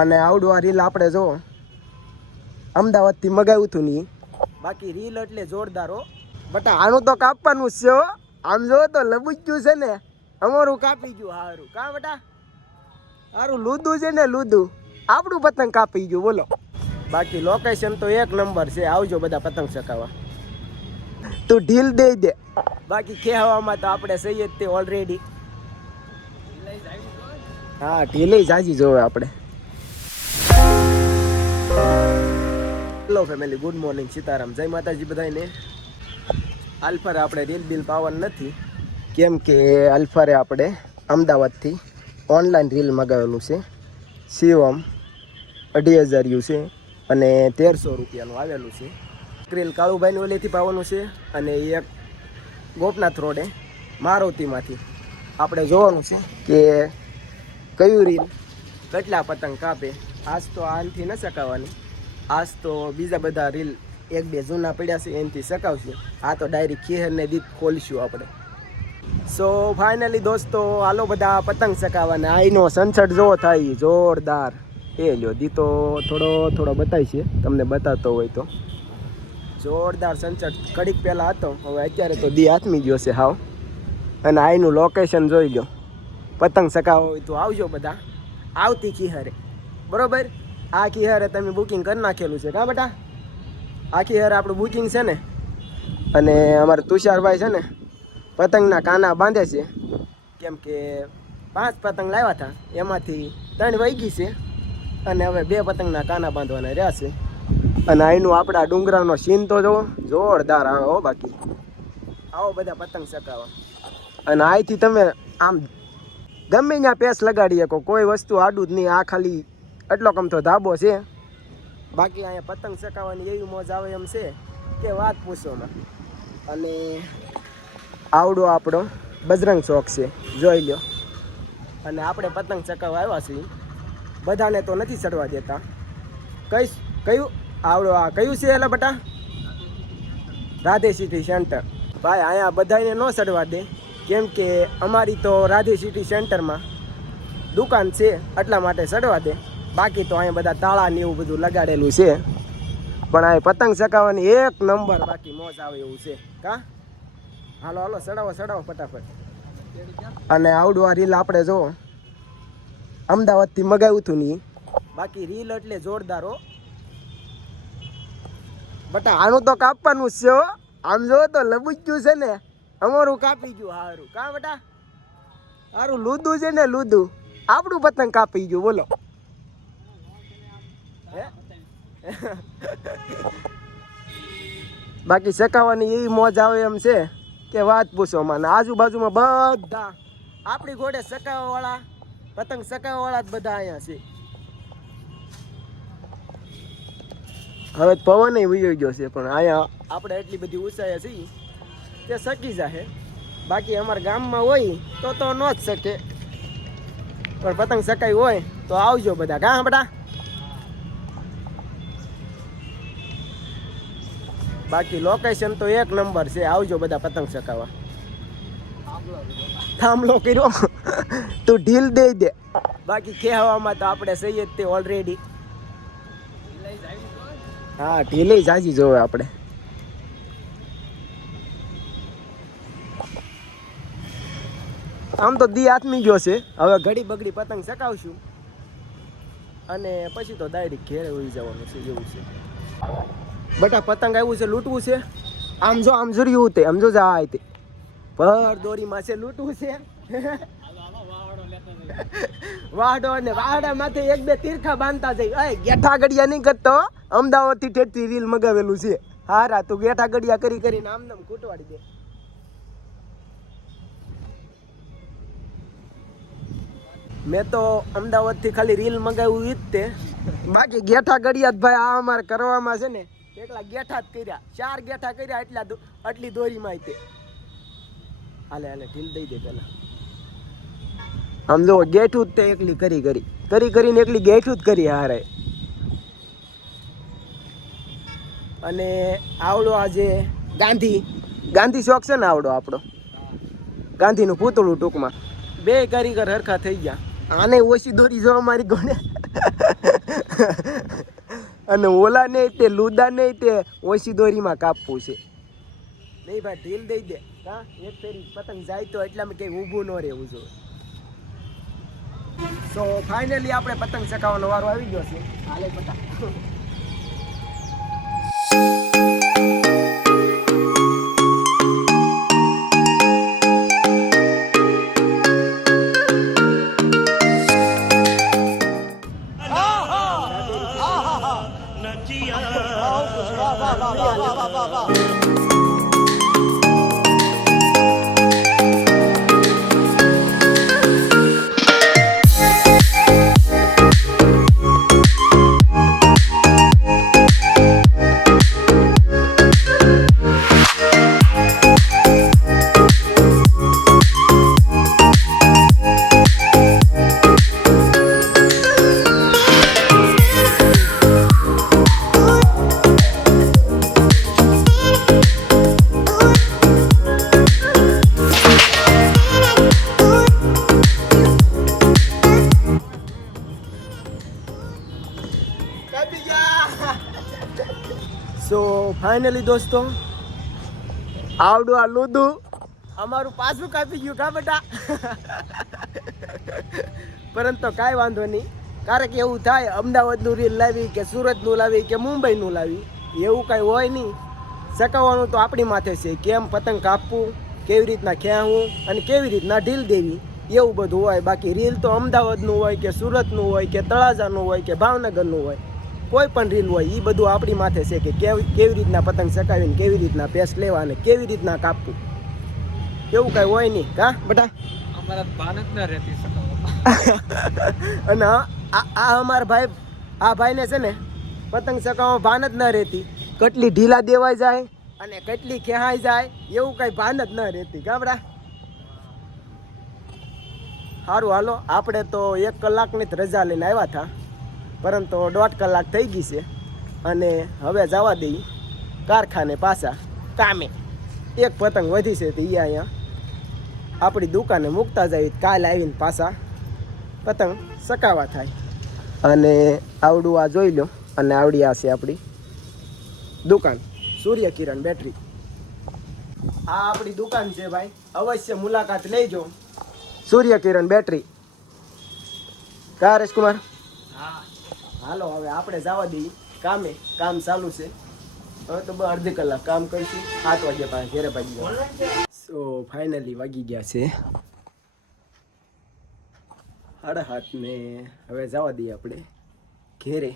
અને આવડું આ રીલ આપણે જો અમદાવાદથી મગાવ્યું હતું નહીં. બાકી રીલ એટલે જોરદાર હો. બટા આનું તો કાપવાનું જ છે હો. આમ જો તો લબુચ્યું છે ને અમારું કાપી ગયું. હારું કા બટા હારું લૂદું છે ને લૂદું આપણું પતંગ કાપી ગયું બોલો. બાકી લોકેશન તો એક નંબર છે. આવજો બધા પતંગ ચકાવવા. તું ઢીલ દઈ દે. બાકી કહેવામાં તો આપણે સહી જ તે ઓલરેડી. હા ઢીલે જાજી જોવે આપણે. Hello family, good morning, Sitaram, જય માતાજી બધાને. આલ્ફારે આપણે રીલ બિલ પાવાનું નથી, કેમ કે આલ્ફારે આપણે અમદાવાદથી ઓનલાઈન રીલ મગાવેલું છે. શિવમ 2,500 યુ છે અને 1,300 રૂપિયાનું આવેલું છે. રીલ કાળુભાઈની ઓલેથી પાવાનું છે અને એક ગોપનાથ રોડે મારુતિમાંથી આપણે જોવાનું છે કે કયું રીલ કેટલા પતંગ કાપે. આજ તો આનથી ન સકાવવાની, આજ તો બીજા બધા રીલ એક બે જૂના પડ્યા છે એનાથી સકાવશું. આ તો ડાયરેક્ટ ખેહરને દીપ ખોલશું આપણે. સો ફાઇનલી દોસ્તો હાલો બધા પતંગ સકાવવાના. આઈનો સનસેટ જોવો થાય જોરદાર. એ લ્યો દી તો થોડો બતાવી છે, તમને બતાવતો હોય તો. જોરદાર સનસેટ કડીક પહેલાં હતો, હવે અત્યારે તો દી આથમી ગયો છે હાવ. અને આઈનું લોકેશન જોઈ લો. પતંગ સકાવવા હોય તો આવજો બધા આવતી ખીહરે, બરોબર. આ ખીહરે તમે બુકિંગ કરી નાખેલું છે કાં બેટા? આ ખીહરે આપણું બુકિંગ છે ને. અને અમારા તુષારભાઈ છે ને પતંગના કાના બાંધે છે, કેમ કે 5 પતંગ લાવ્યા હતા એમાંથી 3 વહી છે અને હવે 2 પતંગના કાના બાંધવાના રહ્યા છે. અને અહીંનું આપણા ડુંગરાનો સીન તો જો જોરદાર આવે હો. બાકી આવો બધા પતંગ ચકાવવા. અને અહીંથી તમે આમ ગમે ત્યાં પેસ લગાડી શકો, કોઈ વસ્તુ આડું જ નહીં. આ ખાલી એટલો કમથો ધાબો છે. બાકી અહીંયા પતંગ ચકાવવાની એવી મોજ આવે એમ છે કે વાત પૂછોમાં. અને આવડો આપણો બજરંગ ચોક છે, જોઈ લો. અને આપણે પતંગ ચકાવવા આવ્યા છીએ. બધાને તો નથી ચડવા દેતા. કયું આવડો આ કયું છે એલા બટા? Radhe city centre. ભાઈ અહીંયા બધાને ન ચડવા દે, કેમ કે અમારી તો રાધે સિટી સેન્ટરમાં દુકાન છે એટલા માટે ચડવા દે. બાકી તો અહીંયા બધા તાળા ને એવું બધું લગાડેલું છે. પણ અહીં પતંગ ચકાવવાની એક નંબર બાકી મોજ આવે એવું છે કા. હાલો હાલો ચડાવો ફટાફટ. અને આવડું આ રીલ આપણે જો અમદાવાદથી મગાવ્યું હતું નહીં. બાકી રીલ એટલે જોરદાર હો. બટા આનું તો કાપવાનું જ છે હો. આમ જો તો લબુચ્યું છે ને અમારું કાપી ગયું. હારું કા બટા હારું લૂદું છે ને લૂદું આપણું પતંગ કાપી ગયું બોલો. બાકી ચકાવવાની એવી મોજ આવે એમ છે કે વાત પૂછો મને. આજુબાજુમાં બધા આપણી ઘોડે ચકાવવાવાળા પતંગ ચકાવવાવાળા જ બધા અહીંયા છે. હવે પવન વયો ગયો છે, પણ અહીંયા આપણે એટલી બધી ઊંચાઈએ છીએ તે શકી જાય. બાકી અમારા ગામમાં હોય તો ન જ શકે, પણ પતંગ ચકાવી હોય તો આવજો બધા કાં બધા. બાકી લોકેશન તો એક નંબર છે. આવજો બધા પતંગ ચકાવવા. થાંભલો કર્યો તું ઢીલ દઈ દે. બાકી કહેવામાં તો આપણે સહી જ તે ઓલરેડી. હા ઢીલે જાજી જોવે આપણે. આમ તો દી આથમી ગયો છે. હવે ઘડી બગડી પતંગ ચકાવશું અને પછી તો ડાયરેક્ટ ઘેરે ઉઈ જવાનું છે એવું છે. બટા પતંગ આવ્યું છે, લૂંટવું છે. આમ જો આમ જોર્યું તે આમ જો જાય તે ભર દોરીમાં છે, લૂંટવું છે. વાહડો ને વાહડા માથે 1-2 તીરખા બાંધતા જઈ. ગેઠા ગડિયા નહીં કરતો. અમદાવાદથી ઠેઠથી રીલ મગાવેલું છે. હારા તું ગેઠા ગડિયા કરીને આમ નામ કૂટવાડી દે. મેં તો અમદાવાદથી ખાલી રીલ મગાવ્યું ઈ જ તે. બાકી ગેઠા ગડિયા ભાઈ આ અમારે કરવામાં છે ને એકલા ગેઠા જ કર્યા. 4 ગેઠા કર્યા આટલી દોરીમાં તે. હાલે ઢીલ દઈ દે પેલા. આમ જો ગેઠું જ તે એકલી કરીને એકલી ગેઠું જ કરી હારે. અને આવડો આજે ગાંધી શોખ છે ને આવડો આપણો ગાંધીનું પૂતળું ટૂંકમાં 2 કારીગર હરખા થઈ ગયા. આને ઓછી દોરી જો અમારી ગોળે અને ઓલા નહીં તે લુદા નહીં તે ઓછી દોરીમાં કાપવું છે નહીં ભાઈ ઢીલ દઈ દે હા એક ફેરી પતંગ જાય તો એટલામાં કંઈ ઊભું ન રહેવું જોઈએ. સો ફાઇનલી આપણે પતંગ ચકાવવાનો વારો આવી ગયો છે. હાલે પતંગ સો ફાઇનલી દોસ્તો આવડું આ લુદું અમારું પાછું કાપી ગયું કા બેટા. પરંતુ કાંઈ વાંધો નહીં, કારણ કે એવું થાય અમદાવાદનું રીલ લાવી કે સુરતનું લાવી કે મુંબઈનું લાવી એવું કાંઈ હોય નહીં. ચકાવવાનું તો આપણી માથે છે, કેમ પતંગ કાપવું, કેવી રીતના ખેંચવું અને કેવી રીતના ઢીલ દેવી એવું બધું હોય. બાકી રીલ તો અમદાવાદનું હોય કે સુરતનું હોય કે તળાજાનું હોય કે ભાવનગરનું હોય, કોઈ પણ રીલ હોય એ બધું આપણી માથે છે કે કેવી રીતના પતંગ ચકાવીને કેવી રીતના પેસ લેવા અને કેવી રીતના કાપવું એવું કાંઈ હોય નહીં કા બેટા. અમારા ભાન જ ન રહેતી અને આ અમારા ભાઈ આ ભાઈને છે ને પતંગ ચકાવવામાં ભાન જ ન રહેતી, કેટલી ઢીલા દેવાઈ જાય અને કેટલી ખેહાઈ જાય એવું કાંઈ ભાન જ ન રહેતી ગામડા. સારું હાલો, આપણે તો 1 કલાકની જ રજા લઈને આવ્યા હતા, પરંતુ 1.5 કલાક થઈ ગઈ છે અને હવે જવા દઈ કારખાને પાછા કામે. એક પતંગ વધી છે તો અહીંયા આપણી દુકાને મૂકતા જાય, કાલ આવીને પાછા પતંગ ચકાવવા થાય. અને આવડું આ જોઈ લો, અને આવડી આ છે આપણી દુકાન સૂર્યકિરણ બેટરી. આ આપણી દુકાન છે ભાઈ, અવશ્ય મુલાકાત લેજો. સૂર્યકિરણ બેટરી કા હરેશકુમાર. હાલો હવે આપણે જવા દઈએ કામે, કામ ચાલુ છે. હવે તો અડધી કલાક કામ કરીશું, 7 વાગ્યા પાસે ઘેરે ભાગી ગયા. સો ફાઇનલી વાગી ગયા છે 7:30 ને હવે જવા દઈએ આપણે ઘેરે.